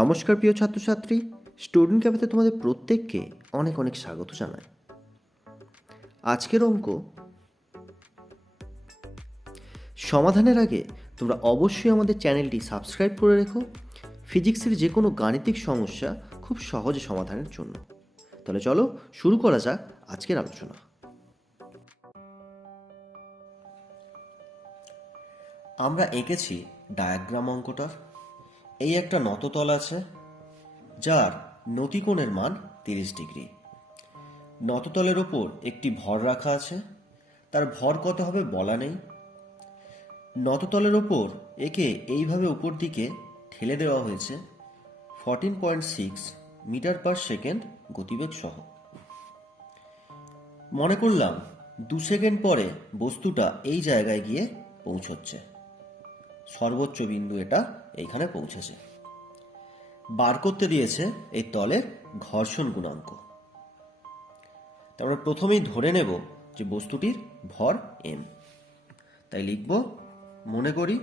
নমস্কার প্রিয় ছাত্রছাত্রী, স্টুডেন্ট ক্যাফেতে তোমাদের প্রত্যেককে অনেক অনেক স্বাগত জানাই। আজকের অঙ্ক সমাধানের আগে তোমরা অবশ্যই আমাদের চ্যানেলটি সাবস্ক্রাইব করে রেখো ফিজিক্সের যে কোনো গাণিতিক সমস্যা খুব সহজে সমাধানের জন্য। তাহলে চলো শুরু করা যাক আজকের আলোচনা। আমরা এঁকেছি ডায়াগ্রাম অঙ্কটার। এই একটা নততল আছে যার নতিকোণের মান 30 ডিগ্রি। নততলের ওপর একটি ভর রাখা আছে, তার ভর কত হবে বলা নেই। নততলের ওপর একে এইভাবে উপর দিকে ঠেলে দেওয়া হয়েছে 14.6 মিটার পার সেকেন্ড গতিবেগ সহ। মনে করলাম 2 সেকেন্ড পরে বস্তুটা এই জায়গায় গিয়ে পৌঁছচ্ছে, সর্বোচ্চ বিন্দু এটা এইখানে পৌঁছেছে। বার করতে দিয়েছে এই তলের ঘর্ষণ গুণাঙ্ক। আমরা প্রথমেই ধরে নেব যে বস্তুটির ভর m। তাই লিখব, মনে করি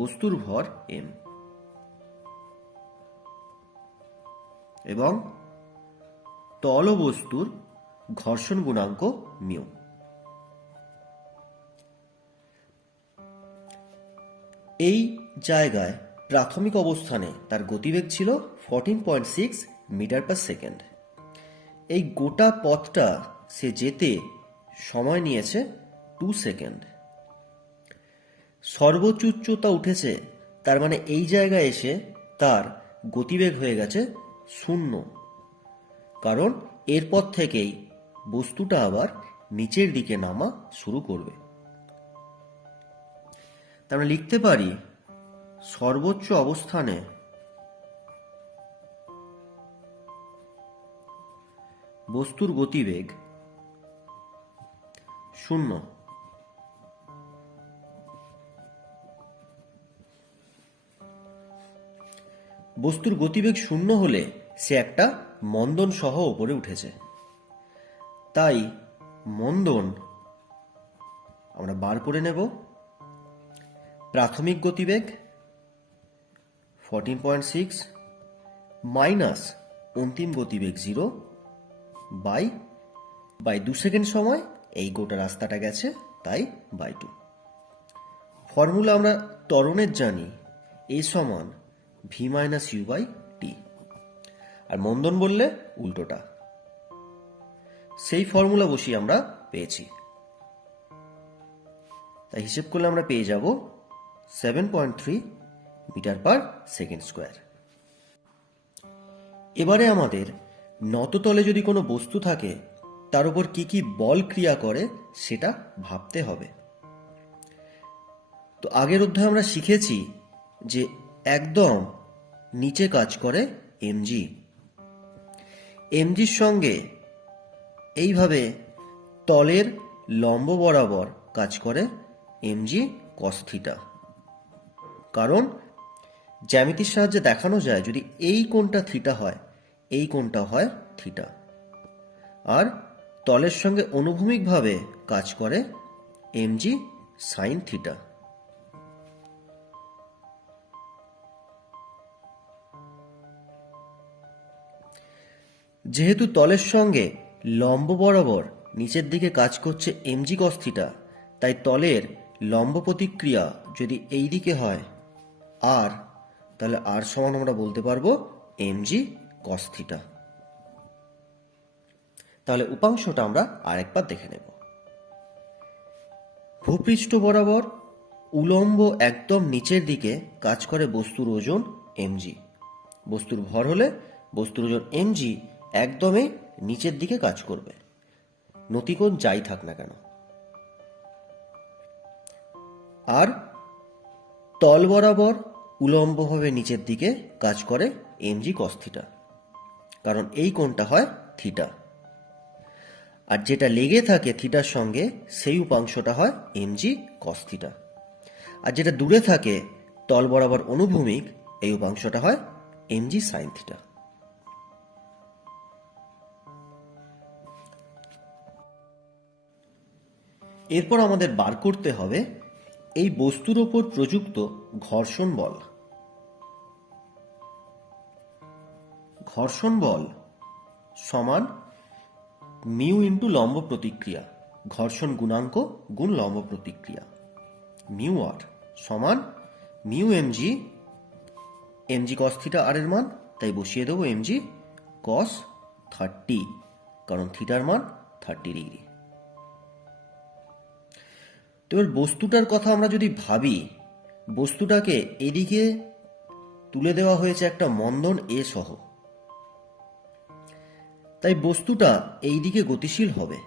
বস্তুর ভর m এবং তল বস্তুর ঘর্ষণ গুণাঙ্ক মিউ। এই জায়গায় প্রাথমিক অবস্থানে তার গতিবেগ ছিল 14.6 মিটার পার সেকেন্ড। এই গোটা পথটা সে যেতে সময় নিয়েছে 2 সেকেন্ড। সর্বোচ্চ উচ্চতা উঠেছে, তার মানে এই জায়গায় এসে তার গতিবেগ হয়ে গেছে 0, কারণ এরপর থেকেই বস্তুটা আবার নিচের দিকে নামা শুরু করবে। আমরা লিখতে পারি সর্বোচ্চ অবস্থানে বস্তুর গতিবেগ 0। বস্তুর গতিবেগ 0 হলে সে একটা মন্দন সহ উপরে উঠেছে। তাই মন্দন আমরা বার করে নেব। প্রাথমিক গতিবেগ 14.6 মাইনাস অন্তিম গতিবেগ 0 বাই 2 সেকেন্ড সময় এই গোটা রাস্তাটা গেছে, তাই বাই 2। ফর্মুলা আমরা ত্বরণের জানি, a সমান v minus you by T, আর মন্দন বললে উল্টোটা। সেই ফর্মুলা বসিয়ে আমরা পেয়েছি। তাই হিসেব করলে আমরা পেয়ে যাব 7.3 মিটার পার সেকেন্ড স্কোয়ার। এবারে আমাদের নততলে যদি কোনো বস্তু থাকে তার উপর কি কি বল ক্রিয়া করে সেটা ভাবতে হবে। তো আগের অধ্যায়ে আমরা শিখেছি যে একদম নিচে কাজ করে এমজি। এমজির সঙ্গে এইভাবে তলের লম্ব বরাবর কাজ করে এমজি কস থিটা। কারণ জ্যামিতির সাহায্যে দেখানো যায় যদি এই কোণটা থিটা হয়, এই কোণটা হয় থিটা। আর তলের সঙ্গে অনুভূমিকভাবে কাজ করে এমজি সাইন থিটা। যেহেতু তলের সঙ্গে লম্ব বরাবর নিচের দিকে কাজ করছে এমজি কস থিটা, তাই তলের লম্ব প্রতিক্রিয়া যদি এই দিকে হয় আর, তাহলে আর সমান আমরা বলতে পারবো এমজি কস থিটা। তাহলে উপাংশটা আমরা আরেকবার দেখে নেব। ভূপৃষ্ঠ বরাবর উলম্ব একদম নিচের দিকে কাজ করে বস্তুর ওজন এমজি। বস্তুর ভর হলে বস্তুর ওজন এমজি একদমই নিচের দিকে কাজ করবে, নতিকোণ যাই থাক না কেন। আর তল বরাবর উলম্বভাবে নিচের দিকে কাজ করে এমজি কস থিটা, কারণ এই কোণটা হয় থিটা। আর যেটা লেগে থাকে থিটার সঙ্গে সেই উপাংশটা হয় এমজি কস থিটা। আর যেটা দূরে থাকে তল বরাবর অনুভূমিক, এই উপাংশটা হয় এমজি সাইন থিটা। এরপর আমাদের বার করতে হবে এই বস্তুর ওপর প্রযুক্ত ঘর্ষণ বল। ঘর্ষণ বল সমান মিউ ইন্টু লম্ব প্রতিক্রিয়া, ঘর্ষণ গুণাঙ্ক গুণ লম্ব প্রতিক্রিয়া, মিউ আর সমান mu M G, M G cos theta আর এর মান, তাই বসিয়ে দেবো এমজি কস 30, কারণ থিটার মান 30 ডিগ্রি। তো এবার বস্তুটার কথা আমরা যদি ভাবি, বস্তুটাকে এদিকে তুলে দেওয়া হয়েছে একটা মন্দন এ সহ, তাই বস্তুটা এই দিকে গতিশীল হবে,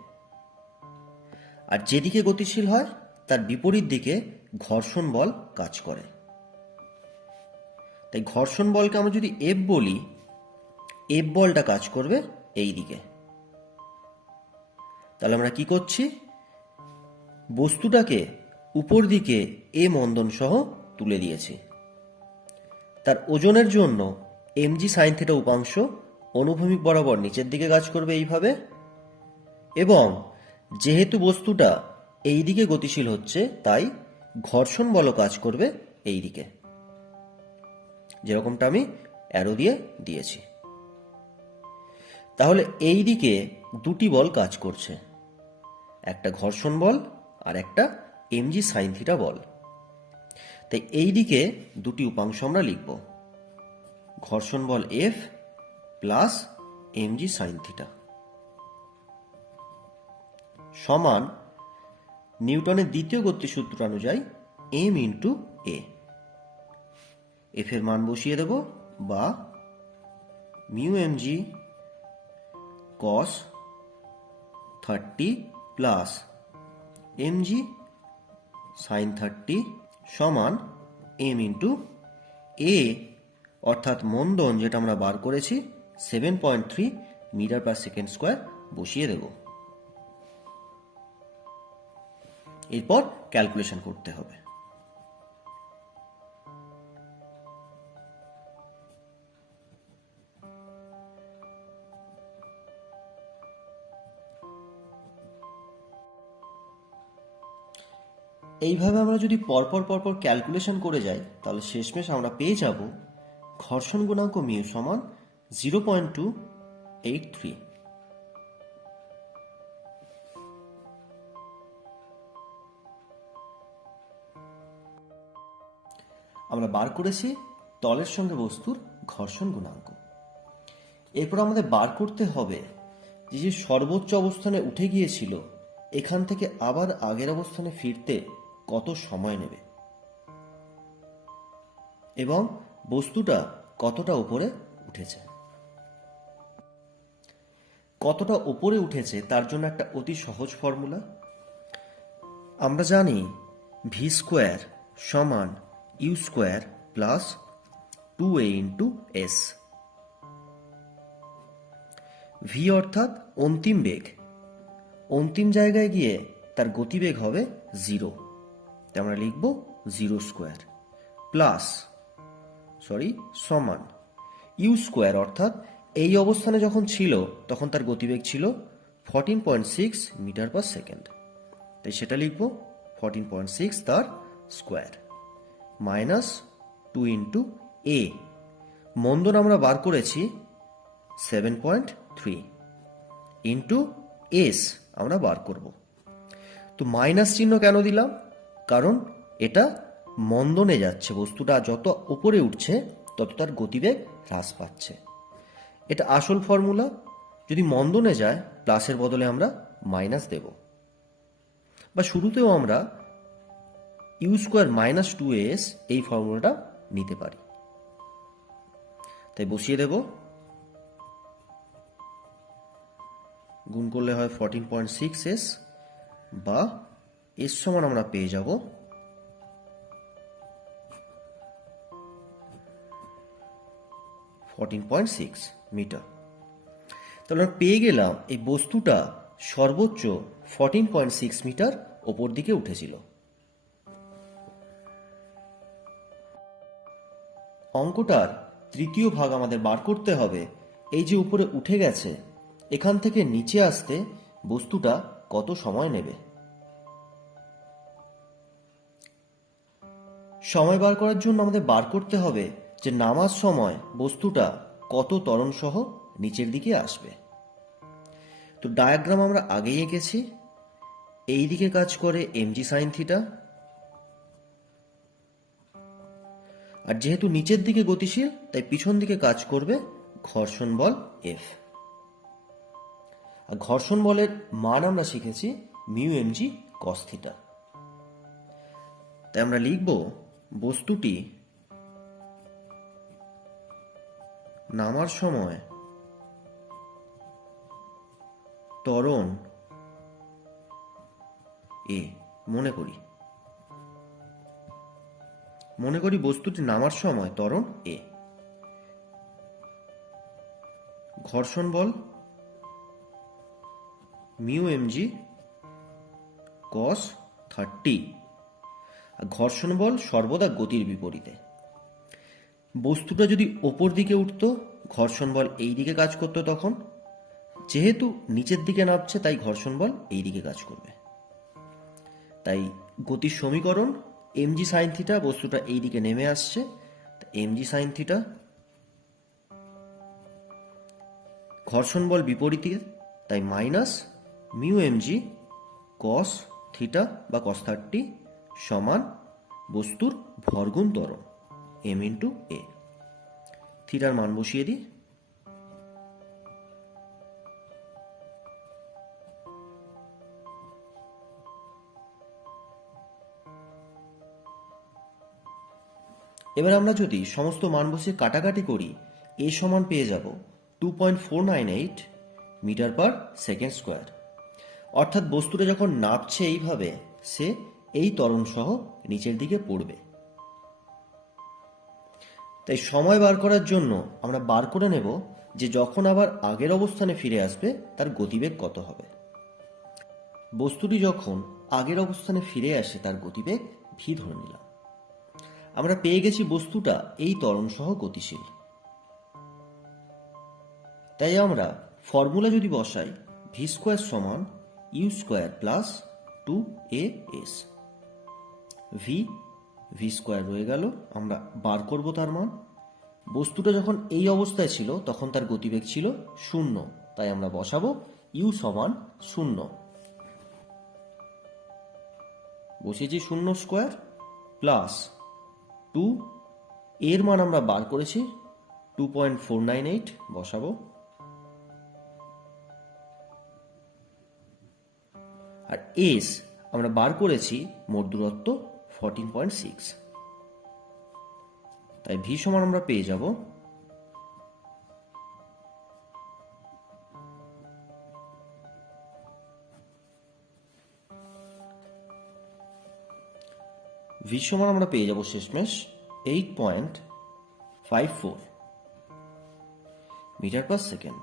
আর যেদিকে গতিশীল হয় তার বিপরীত দিকে ঘর্ষণ বল কাজ করে। তাই ঘর্ষণ বলকে আমরা যদি এফ বলি, এফ বলটা কাজ করবে এই দিকে। তাহলে আমরা কি করছি, বস্তুটাকে উপর দিকে এ মন্দন সহ তুলে দিয়েছি। তার ওজনের জন্য এমজি সাইন থিটা উপাংশ অনুভূমিক বরাবর নিচের দিকে কাজ করবে এইভাবে, এবং যেহেতু বস্তুটা এই দিকে গতিশীল হচ্ছে তাই ঘর্ষণ বলও কাজ করবে এই দিকে, যেরকমটা আমি অ্যারো দিয়ে দিয়েছি। তাহলে এই দিকে দুটি বল কাজ করছে, একটা ঘর্ষণ বল আর একটা এমজি সাইন থিটা বল। তাই এই দিকে দুটি উপাংশ আমরা লিখব, ঘর্ষণ বল F plus M G sine theta সমান নিউটনের দ্বিতীয় গতিসূত্র অনুযায়ী এম ইন্টু এ। এফ এর মান বসিয়ে দেব, বা মিউ এমজি কস 30 প্লাস এমজি সাইন 30 সমান এম ইন্টু এ, অর্থাৎ মন্দন যেটা আমরা বার করেছি 7.3 মিটার পার সেকেন্ড স্কোয়ার বসিয়ে দেব। এরপর ক্যালকুলেশন করতে হবে। এইভাবে আমরা যদি পরপর পরপর ক্যালকুলেশন করে যাই, তাহলে শেষমেশ আমরা পেয়ে যাব ঘর্ষণ গুণাঙ্ক মিউ সমান 0.283। আমরা বার করেছি তলের সঙ্গে বস্তুর ঘর্ষণ গুণাঙ্ক। এরপর আমাদের বার করতে হবে যে সর্বোচ্চ অবস্থানে উঠে গিয়েছিল এখান থেকে আবার আগের অবস্থানে ফিরতে কত সময় নেবে, এবং বস্তুটা কতটা উপরে উঠেছে। কতটা উপরে উঠেছে তার জন্য একটা অতি সহজ ফর্মুলা আমরা জানি, ভি স্কোয়ার সমান u square plus 2a into s. V অর্থাৎ অন্তিম বেগ, অন্তিম জায়গায় গিয়ে তার গতিবেগ হবে 0, তাই আমরা লিখব 0 স্কোয়ার প্লাস সমান ইউ স্কোয়ার, অর্থাৎ এই অবস্থানে যখন ছিল তখন তার গতিবেগ ছিল 14.6 মিটার পার সেকেন্ড, তাই সেটা লিখব 14.6 তার স্কোয়ার মাইনাস 2 ইন্টু এ, মন্দন আমরা বার করেছি 7.3 ইন্টু এস আমরা বার করব। তো মাইনাস চিহ্ন কেন দিলাম, কারণ এটা মন্দনে যাচ্ছে, বস্তুটা যত উপরে উঠছে তত তার গতিবেগ হ্রাস পাচ্ছে। এটা আসল ফর্মুলা, যদি মন্দনে যায় প্লাসের বদলে আমরা মাইনাস দেব, বা শুরুতেও আমরা ইউ স্কোয়ার মাইনাস 2as এই ফর্মুলাটা নিতে পারি। তাই বসিয়ে দেব, গুণ করলে হয় 14.6s, বা এর সমান আমরা পেয়ে যাব 14.6 মিটার। তাহলে আমরা পেয়ে গেলাম এই বস্তুটা সর্বোচ্চ 14.6 মিটার ওপর দিকে উঠেছিল। অঙ্কটার তৃতীয় ভাগ আমাদের বার করতে হবে, এই যে উপরে উঠে গেছে এখান থেকে নিচে আসতে বস্তুটা কত সময় নেবে। সময় বার করার জন্য আমাদের বার করতে হবে যে নামার সময় বস্তুটা কত ত্বরণ সহ নিচের দিকে আসবে। তো ডায়াগ্রাম আমরা আগেই এঁকেছি। এই দিকে কাজ করে mg sin থিটা, আর যেহেতু নিচের দিকে গতিশীল তাই পিছন দিকে কাজ করবে ঘর্ষণ বল F। আর ঘর্ষণ বলের মান আমরা শিখেছি মিউ এমজি কস থিটা। তাই আমরা লিখব বস্তুটি নামার সময় ত্বরণ এ, মনে করি বস্তুটি নামার সময় ত্বরণ এ। ঘর্ষণ বল মিউ এমজি কস 30। ঘর্ষণ বল সর্বদা গতির বিপরীতে। বস্তুটা যদি ওপর দিকে উঠতো ঘর্ষণ বল এই দিকে কাজ করতো, তখন যেহেতু নিচের দিকে নামছে তাই ঘর্ষণ বল এই দিকে কাজ করবে। তাই গতির সমীকরণ mg sin থিটা, বস্তুটা এই দিকে নেমে আসছে, mg sin থিটা, ঘর্ষণ বল বিপরীতে তাই minus mu MG cos theta বা কস 30 সমান বস্তুর ভরগুণ ত্বরণ m ইন্টু এ। থিটার মান বসিয়ে দিই। এবার আমরা যদি সমস্ত মান বসিয়ে কাটাকাটি করি, এ সমান পেয়ে যাব 2.498 মিটার পার সেকেন্ড স্কোয়ার। অর্থাৎ বস্তুটা যখন নামছে এইভাবে, সে এই ত্বরণ সহ নিচের দিকে পড়বে। তাই সময় বার করার জন্য আমরা বার করে নেব যে যখন আবার আগের অবস্থানে ফিরে আসবে তার গতিবেগ কত হবে। বস্তুটি যখন আগের অবস্থানে ফিরে আসে তার গতিবেগ v ধরে নিলাম। আমরা পেয়ে গেছি বস্তুটা এই ত্বরণ সহ গতিশীল। তাই আমরা ফর্মুলা যদি বসাই, ভি স্কোয়ার সমান u square plus 2as। V square রয়ে গেল, আমরা বার করব তার মান। বস্তুটা যখন এই অবস্থায় ছিল তখন তার গতিবেগ ছিল 0, তাই আমরা বসাবো ইউ সমান 0। বসিয়েছি 0 স্কোয়ার প্লাস 2, এর মান আমরা বার করেছি 2.498, বসাবো। আর এস আমরা বার করেছি মোট দূরত্ব 14.6। তাই ভি সমান আমরা পেয়ে যাব শেষমেশ 8.54 মিটার পার সেকেন্ড।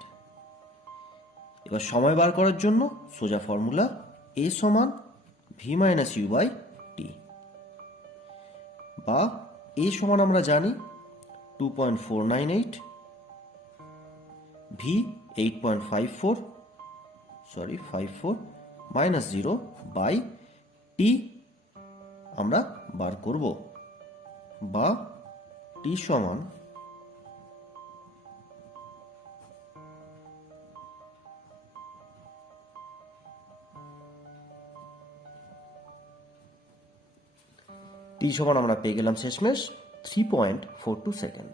এবার সময় বার করার জন্য সোজা ফর্মুলা এ সমান V minus you by T, বা এ সমান আমরা জানি 2.498, ভি 54 মাইনাস 0 বাই টি আমরা বার করব, বা টি সমান আমরা পেয়ে গেলাম শেষমেশ 3.42 সেকেন্ড।